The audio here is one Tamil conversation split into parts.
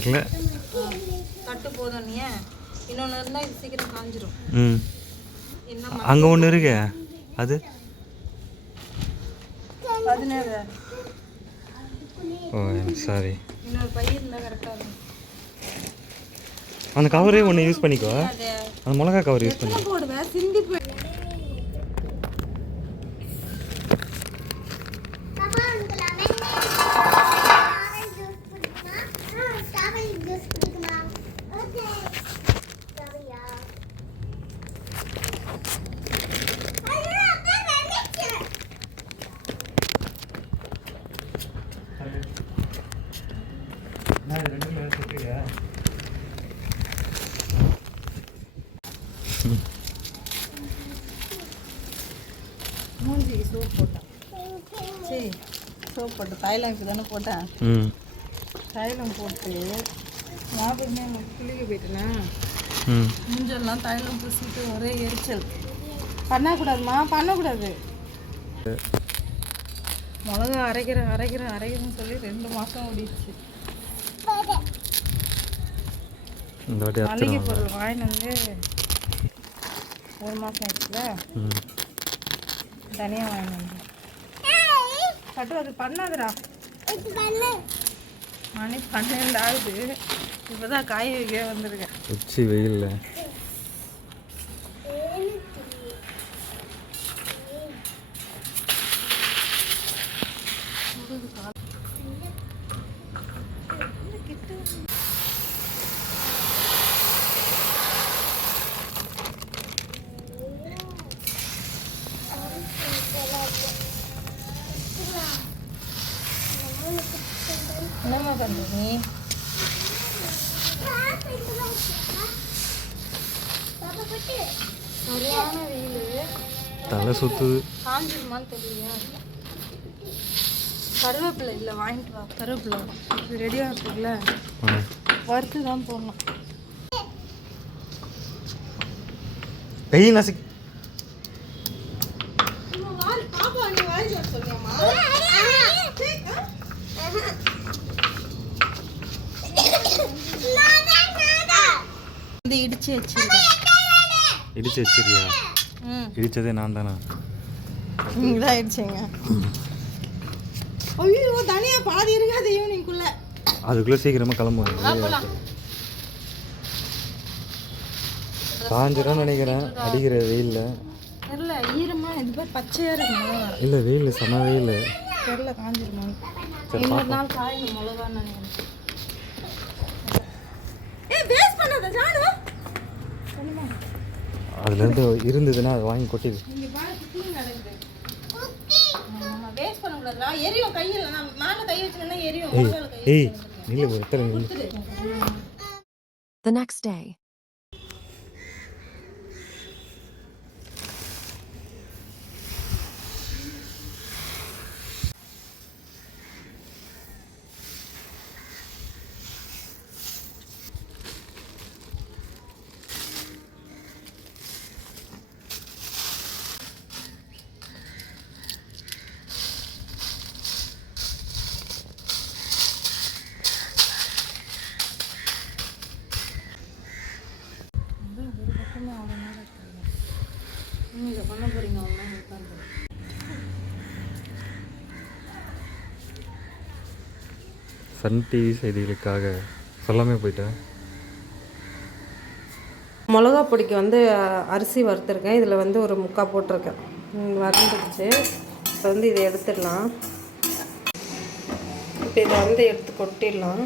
தெரியல. கட்டு போதும் நீ. இன்னொன்று இருந்தால் இது சீக்கிரம் காஞ்சிரும். என்ன அங்கே ஒன்று இருக்கு. அது ஓ சாரி. இன்னொரு பை இருந்தால் கரெக்டாக இருக்கும். அந்த கவரே ஒன்று யூஸ் பண்ணிக்கோ. அந்த மிளகா கவர் யூஸ் பண்ணி போடுவேன். சிந்தி போய் மூஞ்சிக்கு சோப் போட்டேன். சரி சோப் போட்டு தைலம் இப்போ தானே போட்டேன். தைலம் போட்டு ஞாபகமே குளிக்க போயிட்டேன்னா மூஞ்செல்லாம் தைலம் பூசிட்டு ஒரே எரிச்சல். பண்ணக்கூடாதுமா, பண்ணக்கூடாது. மிளகா அரைக்கிறேன்னு சொல்லி 2 மாதம் ஓடிடுச்சு. மளிகை பொருள் வாங்கிட்டு வந்து 1 மாதம் ஆயிடுச்சுல. தனியாக வாங்கிட்டு வந்து கட்டு அது பண்ணாதுடா. மணி 12 ஆகுது. இப்போதான் காய் வைக்க வந்திருக்கேன். உச்சி வெயில்ல என்னம்மா பண்ணுற நீ? சரியான வெயில். தலை சுத்து. காஞ்சிருமான்னு தெரியலையா? கருவேப்பிலை இல்லை, வாங்கிட்டு வா. கருவேப்பிலை இது ரெடியாக இருக்குல்ல, வறுத்து தான் போடணும். வெயில் நசுக்கு. இடிச்சு வச்சிருக்கியா? இடிச்சதே நான் தானே. நீங்கள் தான் இடிச்சிங்க. ஐயோ தனியாக பாதி இருக்காது ஈவினிங்குள்ள. அதுக்குள்ளே சீக்கிரமாக கிளம்புவாங்க. காஞ்சிடும் நினைக்கிறேன் அடிக்கிற வெயிலில். தெரியல ஈரமா இது பேர் பச்சையாக இருக்குமா? இல்லை வெயில் செம வெயில். தெரியல காஞ்சிருமா. இன்னொரு நாள் காயணும் மிளகான்னு நினைக்கிறேன். அதுலேருந்து இருந்ததுன்னா அதை வாங்கி கொட்டிடு. The next day. Sun TV செய்திகளுக்காக சொல்லாமே போயிட்டேன். மிளகா பொடிக்கு வந்து அரிசி வறுத்துருக்கேன். இதில் வந்து ஒரு 3/4 போட்டிருக்கேன். வறுந்துடுச்சு. இப்போ வந்து இதை எடுத்துடலாம். இப்போ இதை வந்து எடுத்து கொட்டிடலாம்.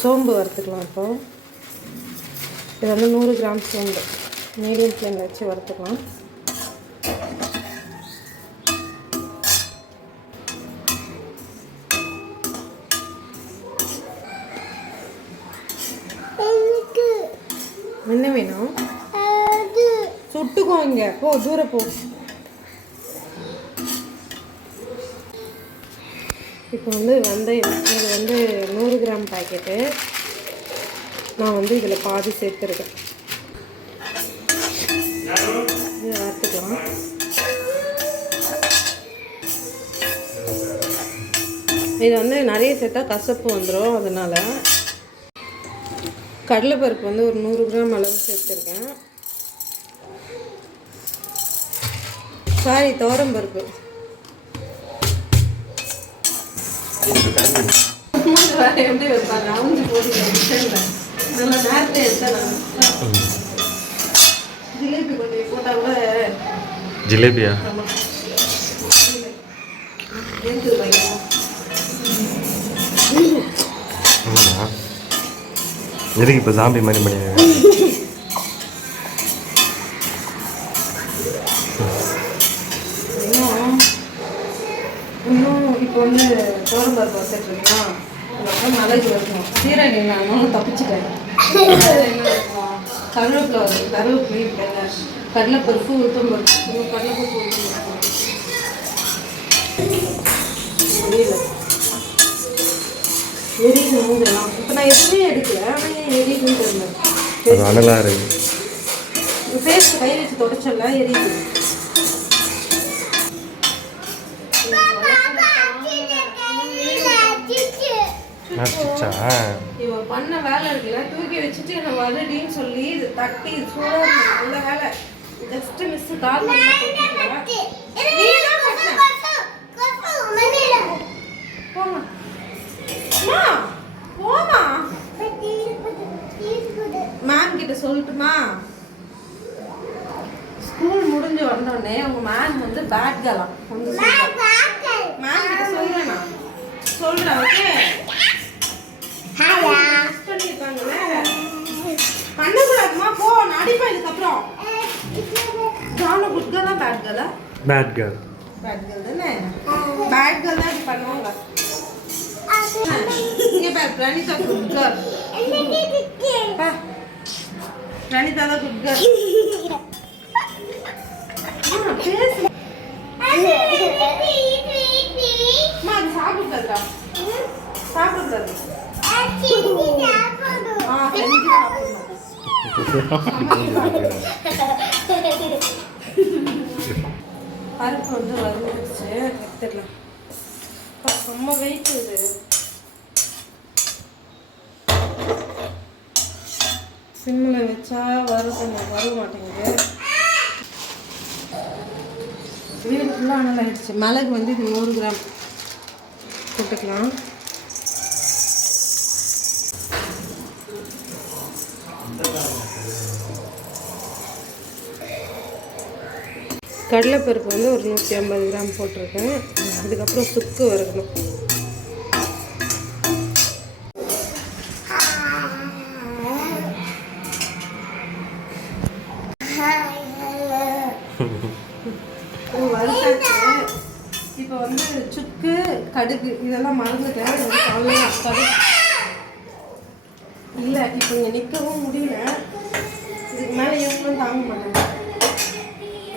சோம்பு வறுத்துக்கலாம். இப்போ இது வந்து 100 கிராம் சோம்பு மீடியம் ஃப்ளேமில் வச்சு வறுத்துக்கலாம். என்ன வேணும்? சுட்டுக்கோ. இங்கே போ, தூரம் போ. இப்போ வந்து வெந்தயம், இது வந்து 100 கிராம் பாக்கெட்டு. நான் வந்து இதில் பாதி சேர்த்துருக்கேன். இதை வறுத்துக்கலாம். இது வந்து நிறைய சேர்த்தா கசப்பு வந்துடும். அதனால் கடலைப்பருப்பு வந்து ஒரு 100 கிராம் அளவு சேர்த்துருக்கேன். சாரி, துவரம்பருப்பு. எப்படி வைப்பாங்க அவுஞ்சு போட்டு நல்லா நேரத்தை எடுத்தேன். ஜிலேபி கொஞ்சம் போட்டால் கூட. ஜிலேபியா? எதுக்கு இப்போ ஜாம்பி மாதிரி பண்ணிடுங்க? இன்னும் இப்போ வந்து துவரம்பருப்பு வச்சுட்ருக்கீங்களா? அதுக்கப்புறம் மிளகு வைக்கணும். சீரகம் இல்லாமல் தப்பிச்சுட்டேன். என்ன வைக்கணும்? கருவேப்பிலை வரும். கருவேப்பிலை கடலைப்பருப்பு உளுத்தம்பருப்பு. கடலைப்பருப்பு உளுத்தம்பருப்பு முடியல. எரியுது மூஞ்செல்லாம். இப்போ நான் எதுவுமே எடுக்கல. ஆனால் ஏன் எரியுதுன்னு தெரியல. அனலாக இருக்கு. பேஸ்ட் கை வச்சு தொடச்சல எரியுது. இவ பண்ண வேலை இருக்குல்ல, தூக்கி வச்சுட்டு என்ன வருடின்னு சொல்லி இது தட்டி சூடா நல்ல வேலை. ஜஸ்ட் மிஸ் கால் பண்ண போமா மேம் கிட்ட சொல்லட்டுமா? ஸ்கூல் முடிஞ்சு வந்தோடனே அவங்க மேம் வந்து பேட் கேலாம் வந்து மேம் கிட்ட சொல்றேன். நான் சொல்றேன். ஓகே பண்ணக்கூடாதுமா, போ நான் அடிப்பேன் இதுக்கப்புறம். ஜானு குட் கேர்ளா பேட் கேர்ளா? Bad girl. பேட் கேர்ள் தானே? பேட் கேர்ள் தான் இப்படி பண்ணுவாங்க. இங்கே பாரு, பிரணிதா குட் கேர்ள். பிரணிதா தான் குட் கேர்ள். பேசு. அது சாப்பிடுறதா? சாப்பிடுறது. பருப்பு வந்து வறுந்துருச்சு, எடுத்துடலாம். ரொம்ப வெயிட் இது. சிம்மில் வச்சா வர மாட்டேங்குது. வீடு ஃபுல்லாக அனல் ஆகிடுச்சு. மிளகு வந்து இது 100 கிராம் போட்டுக்கலாம். கடலைப்பருப்பு வந்து ஒரு 150 கிராம் போட்டிருக்கேன். அதுக்கப்புறம் சுக்கு வறுக்கணும். இப்போ வந்து சுக்கு கடுகு இதெல்லாம் மறந்துட்டேன். கடுகு இல்லை, இப்போ இங்கே நிற்கவும் முடியல. இதுக்கு மேலே இவங்களும் தாங்க மாட்டாங்க.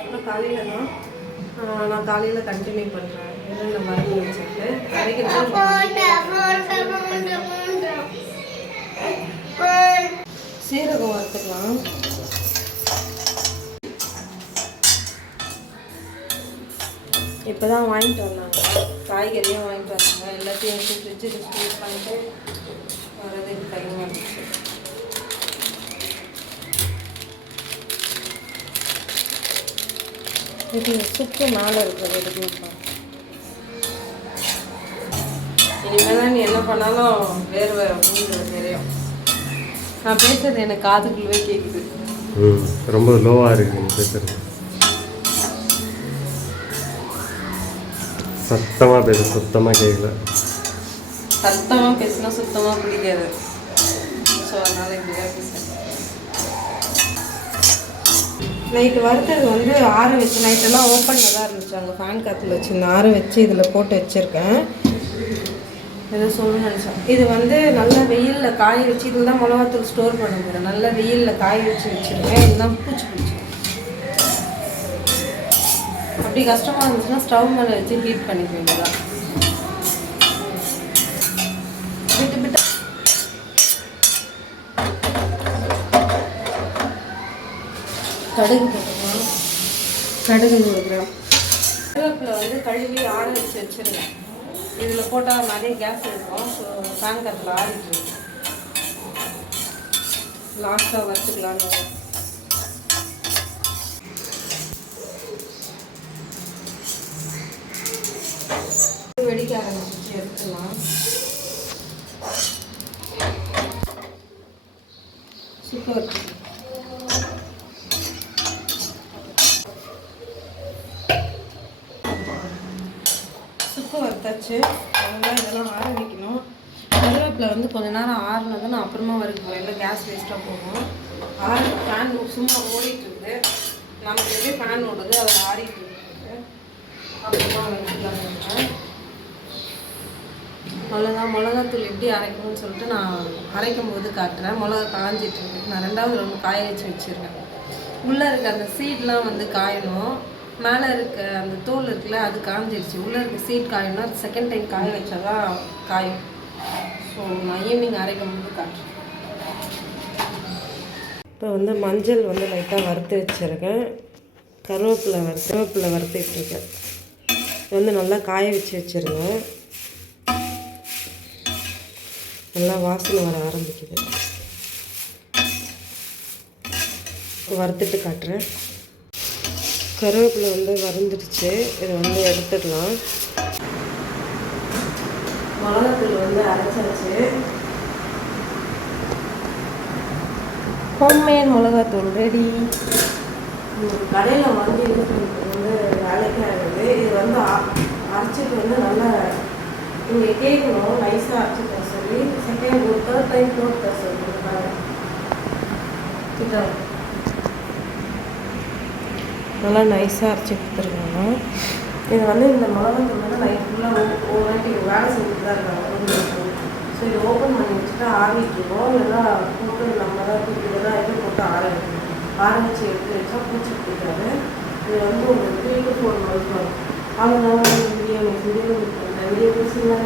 அப்புறம் காலையில் தான் நான் காலையில் கண்டினியூ பண்ணுறேன். என்னென்ன மருந்து வச்சுட்டு சீரகம் வறுத்துக்கலாம். இப்போ தான் வாங்கிட்டு வந்தாங்க, காய்கறியும் வாங்கிட்டு வந்தாங்க. எல்லாத்தையும் வச்சு ஃப்ரிட்ஜில் ஸ்டோர் பண்ணிட்டு வரதுக்கு டைம் ஆகிடுச்சு. இது சுக்கு மேலே இருக்கிறது எடுக்கணும். இனிமேல் தான் நீ என்ன பண்ணாலும் வேறு மூஞ்சில் தெரியும். நான் பேசுறது எனக்கு காதுக்குள்ளவே கேட்குது. ரொம்ப லோவாக இருக்கு நீ பேசுறது. சத்தமாக பேச சுத்தமாக கேட்கல. சத்தமாக பேசினா சுத்தமாக பிடிக்காது. ஸோ அதனால் இப்படியாக பேசுகிறேன். நைட்டு வறுத்தது வந்து ஆற வச்சு, நைட்டெல்லாம் ஓப்பனில் தான் இருந்துச்சு. அங்கே ஃபேன் காற்றுல வச்சு இந்த ஆற வச்சு இதில் போட்டு வச்சுருக்கேன். எதோ சொல்லணும்னு நினச்சேன். இது வந்து நல்லா வெயிலில் காய வச்சு, இதில் தான் மிளகாத்தூள் ஸ்டோர் பண்ண முடியும். நல்லா வெயிலில் காய வச்சு வச்சுருக்கேன். இதுதான் பூச்சி பூச்சி. அப்படி கஷ்டமாக இருந்துச்சுன்னா ஸ்டவ் மேலே வச்சு ஹீட் பண்ணிக்க வேண்டியதான். விட்டு விட்டு கடுகு போட்டுக்கலாம். கடுகு 100 கிராம். கருவேப்பிலை வந்து கழுவி ஆற வச்சு வச்சுருக்கேன். இதில் போட்டால் நிறைய கேஸ் இருக்கும். ஸோ ஃபேன் காற்றுல ஆறிட்டு இருக்கு. லாஸ்ட்டாக வறுத்துக்கலான்னு வெடிக்க ஆரம்பிச்சு எடுத்துக்கலாம். சுக்கு வறுத்து சுக்கு வறுத்தாச்சு. அதெல்லாம் இதெல்லாம் ஆற வைக்கணும். கருவேப்பிலை வந்து கொஞ்ச நேரம் ஆறுனதை நான் அப்புறமா வறுக்கிறேன், இல்லை கேஸ் வேஸ்ட்டாக போகும். ஃபேன் சும்மா ஓடிட்டு இருக்குது. நமக்கு எப்படி ஃபேன் ஓடுது அதில் ஆறிட்டு இருக்குது. அப்புறமா வறுத்துக்கலாம். அவ்வளோதான். மிளகாத்தூள் எப்படி அரைக்கணும்னு சொல்லிட்டு நான் அரைக்கும் போது காட்டுறேன். மிளகா காஞ்சிட்ருக்கு. நான் 2வது ரவுண்டு காய வச்சுருக்கேன். உள்ளே இருக்க அந்த சீட்லாம் வந்து காயணும். மேலே இருக்க அந்த தோல் இருக்குல்ல அது காஞ்சிடுச்சு. உள்ளே இருக்க சீட் காயணும்னா செகண்ட் டைம் காய வச்சா தான் காயும். ஸோ நான் ஈவினிங் அரைக்கும் போது காட்டுறேன். இப்போ வந்து மஞ்சள் வந்து லைட்டாக வறுத்து வச்சுருக்கேன். கருவேப்பிலை வறுத்துட்ருக்கேன். இது வந்து நல்லா காய வச்சு வச்சுருங்க. நல்லா வாசனை வர ஆரம்பிக்குது. வறுத்துட்டு காட்டுறேன். கருவேப்பிலை வந்து வறுந்துடுச்சு. இதை வந்து எடுத்துடலாம். மிளகாத்தூள் வந்து அரைச்சாச்சு. ஹோம்மேட் மிளகாத்தூள் ரெடி. கடையில் வாங்கி யூஸ் பண்ணுறது வந்து வேலைக்கு ஆகுது. இது வந்து அரைச்சிட்டு வந்து நல்லா இங்கே கேட்கணும் நைஸாக அரைச்சி தர சொல்லி. செகண்ட் ஒரு 3rd டைம் 4th தர சொல்லியிருக்காங்க. நல்லா நைஸாக அரைச்சி கொடுத்துருக்காங்க. இது வந்து இந்த மிளகாத்தூள் வந்து நைட் ஃபுல்லாக ஒரு வாட்டி வேலை செஞ்சுட்டு தான் இருக்காங்க. ஸோ இது ஓப்பன் பண்ணி வச்சுட்டு ஆறிட்டுருக்கோம். இல்லைன்னா போட்டு நம்ம தான் தூக்கிட்டு தான் இது போட்டு ஆற வைக்கணும். ஆற வச்சு எடுத்து வச்சா பூச்சி பிடிக்காது. இது வந்து ஒரு 3 to 4 months வரும். அவ்வளோதான் வீடியோ. வீடியோ பிடிச்சிருந்தா வீடியோ பிடிச்சிருந்தா